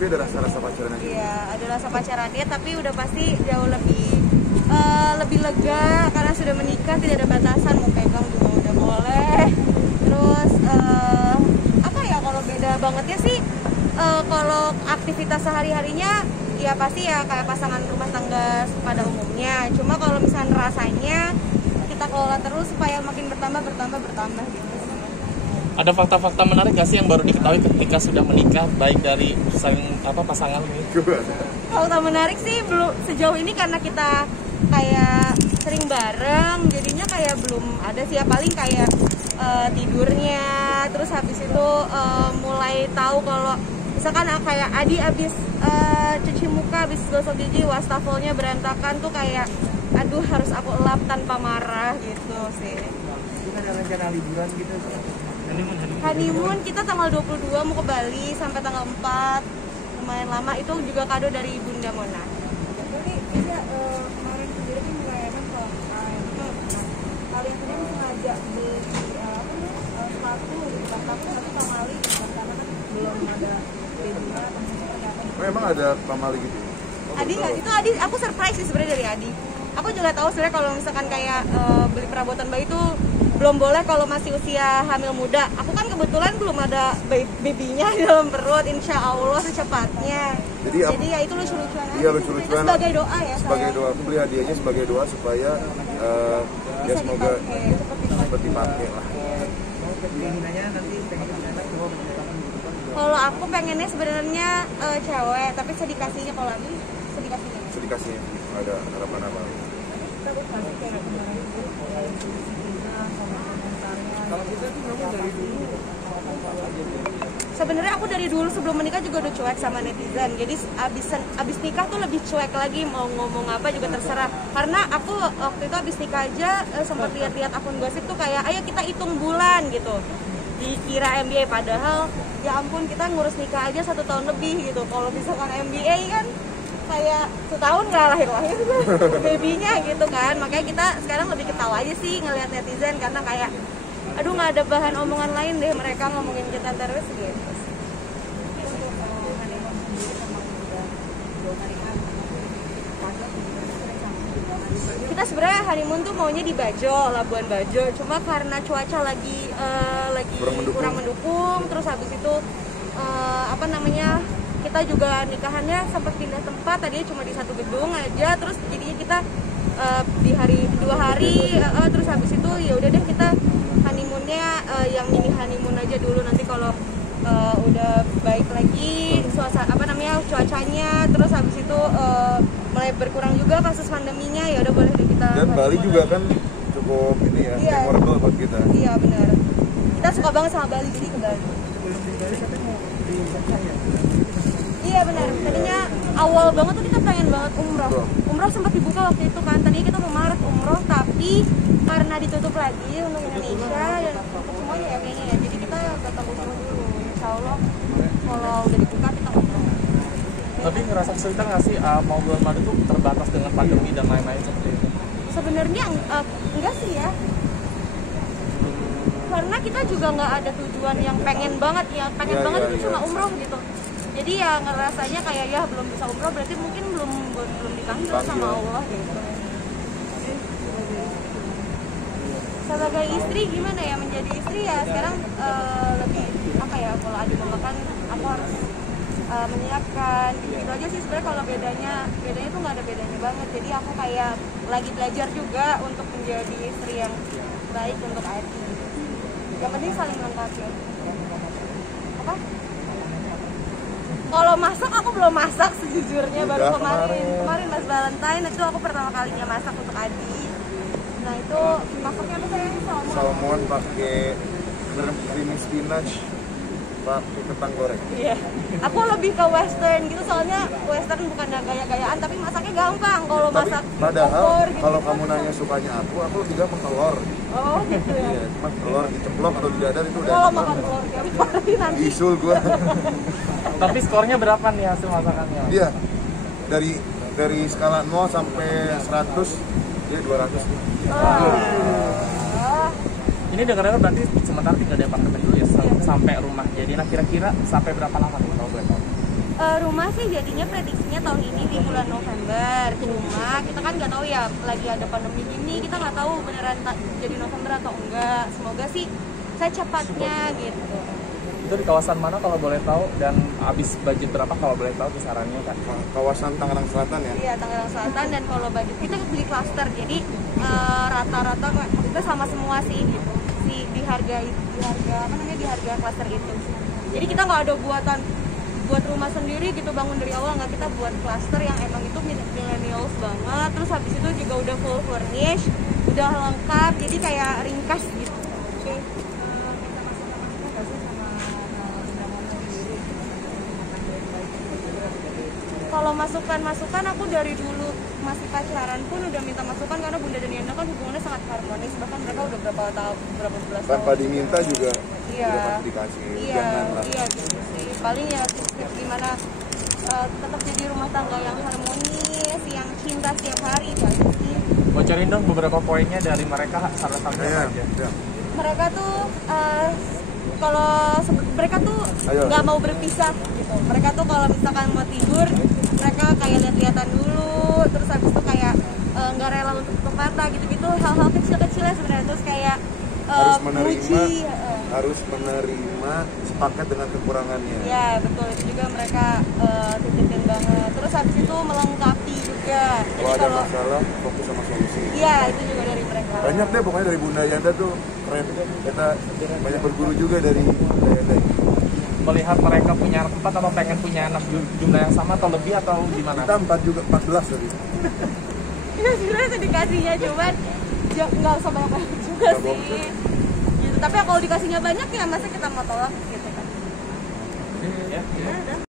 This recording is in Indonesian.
Tapi ada rasa-rasa pacaran aja. Iya, ada rasa pacarannya, tapi udah pasti jauh lebih lega karena sudah menikah, tidak ada batasan, mau pegang juga udah boleh. Terus apa ya, kalau beda bangetnya sih kalau aktivitas sehari-harinya ya pasti ya kayak pasangan rumah tangga pada umumnya. Cuma kalau misalnya rasanya kita kelola terus supaya makin bertambah gitu. Ada fakta-fakta menarik nggak sih yang baru diketahui ketika sudah menikah, baik dari pasangan ini? Fakta menarik sih belum sejauh ini, karena kita kayak sering bareng, jadinya kayak belum ada sih ya, paling kayak tidurnya, terus habis itu mulai tahu kalau misalkan kayak Adi abis cuci muka, abis gosok gigi, wastafelnya berantakan tuh kayak aduh harus aku elap tanpa marah gitu sih. Kita ada rencana liburan gitu? Honeymoon kita tanggal 22 mau ke Bali sampai tanggal 4, lumayan lama, itu juga kado dari Bunda Mona. Jadi bisa kemarin sendiri kan merayakan Valentine. Hal yang sebenarnya sengaja beli sepatu gitu kan, tapi satu pamali karena kan belum ada babynya atau seperti apa. Memang ada pamali gitu. Adi nggak, itu Adi aku surprise sih sebenarnya dari Adi. Aku juga tahu sebenarnya kalau misalkan kayak beli perabotan bayi itu belum boleh kalau masih usia hamil muda. Aku kan kebetulan belum ada babynya di dalam perut, insya Allah secepatnya. Jadi ya itu lucu-lucuan aja. Iya, lucu-lucuan. Sebagai doa ya. Sebagai doa, aku beli hadiahnya sebagai doa supaya ya semoga seperti pakai lah. Keinginannya nanti pengen anak cowok. Kalau aku pengennya sebenarnya cewek, tapi sedikasinya kalau Abi sedikasinya. Sedikasih ada harapan apa? Takut banget kayak kemarin itu sama komentarnya. Kalau kita tuh memang dari dulu Sebenarnya aku dari dulu sebelum menikah juga udah cuek sama netizen. Jadi abis nikah tuh lebih cuek lagi, mau ngomong apa juga terserah. Karena aku waktu itu abis nikah aja sempat lihat-lihat akun gosip tuh kayak ayo kita hitung bulan gitu. Dikira MBA, padahal ya ampun kita ngurus nikah aja 1 tahun lebih gitu. Kalau misalkan MBA kan kayak setahun nggak lahir-lahir babynya gitu kan. Makanya kita sekarang lebih ketawa aja sih ngelihat netizen, karena kayak aduh nggak ada bahan omongan lain deh, mereka ngomongin kita terus gitu. Kita sebenarnya honeymoon tuh maunya di Bajo, Labuan Bajo, cuma karena cuaca lagi kurang mendukung, terus habis itu kita juga nikahannya sempat pindah tempat, tadinya cuma di satu gedung aja, terus jadinya kita di hari 2 hari, terus habis itu ya udah deh kita honeymoonnya yang mini honeymoon aja dulu, nanti kalau udah baik lagi cuacanya, terus habis itu mulai berkurang juga kasus pandeminya, ya udah boleh deh kita. Dan Bali juga kan cukup ini ya, iya, memorable buat kita. Iya benar, kita suka banget sama Bali, jadi ke Bali. sebelum di Bali tapi mau di Jogja ya. Iya benar, tadinya awal banget tuh kita pengen banget umroh sempat dibuka waktu itu kan, tadinya kita mau Maret umroh, tapi karena ditutup lagi untuk Indonesia dan untuk semuanya ya kayaknya ya, jadi kita tetap umroh dulu. Insya Allah kalau udah dibuka kita umroh. Tapi ngerasa kesulitan nggak sih mau bulan Maret itu terbatas dengan pandemi dan lain-lain seperti itu? Sebenarnya enggak sih ya, karena kita juga nggak ada tujuan yang pengen banget itu cuma umroh gitu. Jadi ya ngerasanya kayak ya belum bisa umroh, berarti mungkin belum dipanggil sama Allah gitu. Sebagai istri gimana ya, menjadi istri ya sekarang lebih apa ya, kalau ada makan aku harus menyiapkan gitu aja sih sebenarnya. Kalau bedanya tuh nggak ada bedanya banget, jadi aku kayak lagi belajar juga untuk menjadi istri yang baik untuk Adi. Yang penting saling melengkapi. Apa? Kalau masak aku belum masak sejujurnya, baru kemarin pas Valentine itu aku pertama kalinya masak untuk Adi. Nah itu masaknya apa sayang? Salmon pakai creamy spinach, pakai kentang goreng. Iya, aku lebih ke western gitu, soalnya western bukan gaya-gayaan tapi masaknya gampang. Kalau masak Padahal opor gitu, kalau kamu nanya sukanya aku lebih gampang telur. oh gitu ya. Iya, cuma telur diceplok atau didadar itu udah Kalau enak makan banget. telur tiap hari nanti. Bisul gua. Tapi skornya berapa nih hasil masakannya? Iya. Dari skala 0 sampai 100 dia 200. Ini dengar-dengar berarti sementara tinggal di apartemen dulu ya sampai rumah. Jadi nah kira-kira sampai berapa lama nih kalau boleh tahu? Rumah sih jadinya prediksinya tahun ini di bulan November. Cuma kita kan nggak tahu ya, lagi ada pandemi gini, kita nggak tahu beneran jadi November atau enggak. Semoga sih secepatnya gitu. Itu di kawasan mana kalau boleh tahu, dan habis budget berapa kalau boleh tahu kisarannya kan? Kawasan Tangerang Selatan ya. Iya, Tangerang Selatan. Dan kalau budget kita beli klaster, jadi rata-rata kita sama semua sih gitu. Di harga apa namanya, di harga klaster itu. Jadi kita nggak ada buat rumah sendiri gitu, bangun dari awal, nggak, kita buat klaster yang emang itu millennials banget. Terus habis itu juga udah full furnish, udah lengkap, jadi kayak ringkas gitu. Oke. Kalau masukan aku dari dulu masih pacaran pun udah minta masukan, karena Bunda dan Yana kan hubungannya sangat harmonis, bahkan mereka udah berapa belas tahun Tanpa diminta juga Iya. udah pasti dikasih. Iya, Janganlah. iya gitu sih. Paling ya tips gimana tetap jadi rumah tangga yang harmonis, yang cinta setiap hari kan sih. Bocorin dong beberapa poinnya dari mereka, salah satunya Ya, aja. ya. Mereka tuh mereka tuh Ayo. nggak mau berpisah gitu. Mereka tuh kalau misalkan mau tidur, mereka kayak lihat-lihatan dulu, terus habis itu kayak nggak rela untuk tutup mata gitu-gitu, hal-hal kecil-kecilnya sebenarnya. Terus kayak Harus menerima, muji, harus menerima, sepakat dengan kekurangannya. ya betul, itu juga mereka titipin banget. Terus habis itu melengkapi juga. Kalau ada masalah, fokus sama solusi. iya, itu juga dari mereka. Banyak deh pokoknya dari Bunda Yanda tuh keren. Kita banyak berguru juga dari Bunda Yanda. Melihat mereka punya anak 4 atau pengen punya anak jumlah yang sama atau lebih atau gimana? Kita 4 juga, 14 tadi. Ya sebenarnya dikasihnya, cuman nggak usah banyak-banyak juga Nggak sih bosen. gitu. Tapi kalau dikasihnya banyak ya masa kita mau tolak gitu kan. Ya.